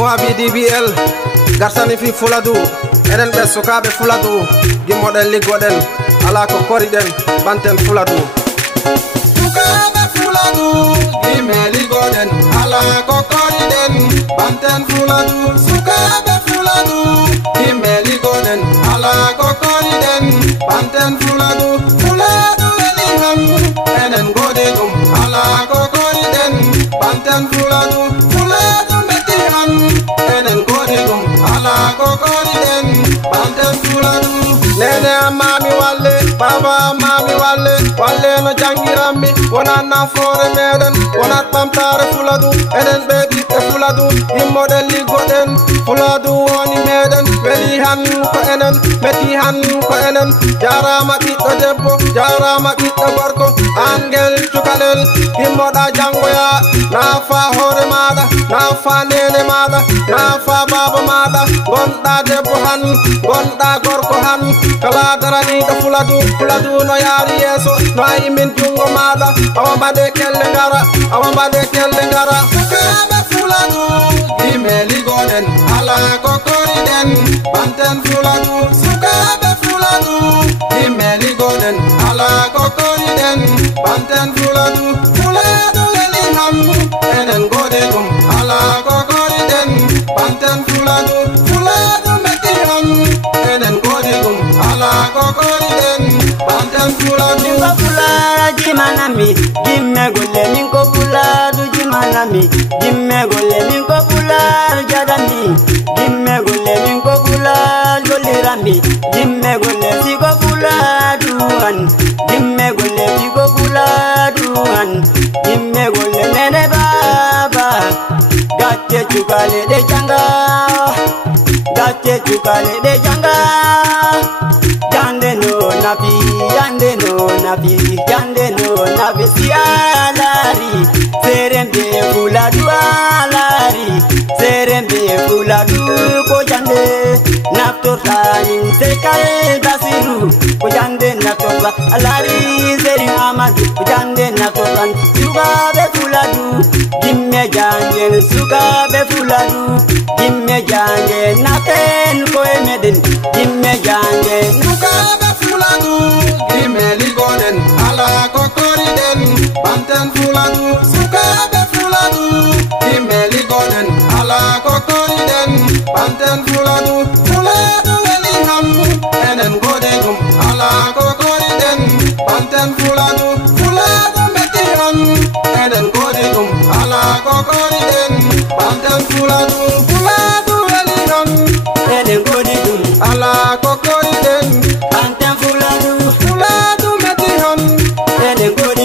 Moabi DBL garsani fi Fuladu enen be sukabe Fuladu gimmoden liggoden ala ko koriden banten Fuladu sukabe Fuladu gimme liggoden ala ko koriden banten Fuladu sukabe Fuladu gimme liggoden ala ko koriden banten Fuladu Fuladu elihan enen godedum ala ko koriden banten Fuladu Fuladu metihan enen godedum ala ko koriden banten Fuladu nene mami walle baba mami walle no jangirammi wona nafoore meden wona pamtare Fuladu enen be bitte Fuladu immodel liggoden Fuladu woni meden weli han ko enen meti han ko enen jarama ɓiɗɗo debbo jarama ɓiɗɗo gorko angel cukalel immoɗa jangoya nafa hoore maɗa nafa nene maɗa nafa baba maɗa gonɗa debbo han gonɗa gorko han kala daraniɗo Fuladu no yaari yeeso no ayi min jungo maɗa awa mbaɗe kelle ngara awa mbaɗe kelle ngara sukaɓe Fuladu gimme liggoden ala ko koriden banten Fuladu sukaɓe Fuladu gimme liggoden ala ko koriden banten Fuladu Fuladu elihan enen godedum ala ko koriden banten Fuladu Fuladu metihan enen godedum ala ko koriden banten Fuladu Jimanami, gimme golle min ko Fuladu jimanami, gimme golle min ko Fuladu jadami, gimme golle min ko Fuladu golirami, gimme golle si ko Fuladu an, gimme golle si ko Fuladu an, gimme golle nene baba, gatte chukale de janga, gatte chukale de janga. Jande no nabi, jande no nabi, jande no nabi si alari, serembe Fuladu alari, serembe Fuladu ko jande, naftorta in sekal basiru, ko jande naftorta alari serin amadu, ko jande naftorta sukabe Fuladu, gimme jande sukabe Fuladu, gimme jande naten ko emeden, gimme jande sukaɓe Fuladu gimme liggoden ala ko koriden banten Fuladu sukaɓe Fuladu gimme liggoden ala ko koriden banten Fuladu Fuladu elihan enen godedum ala ko koriden banten Fuladu Fuladu metihan enen godedum ala ko koriden banten Fuladu Fuladu elihan enen godedum ala ko koriden banten Fuladu Fuladu metihan enen godedum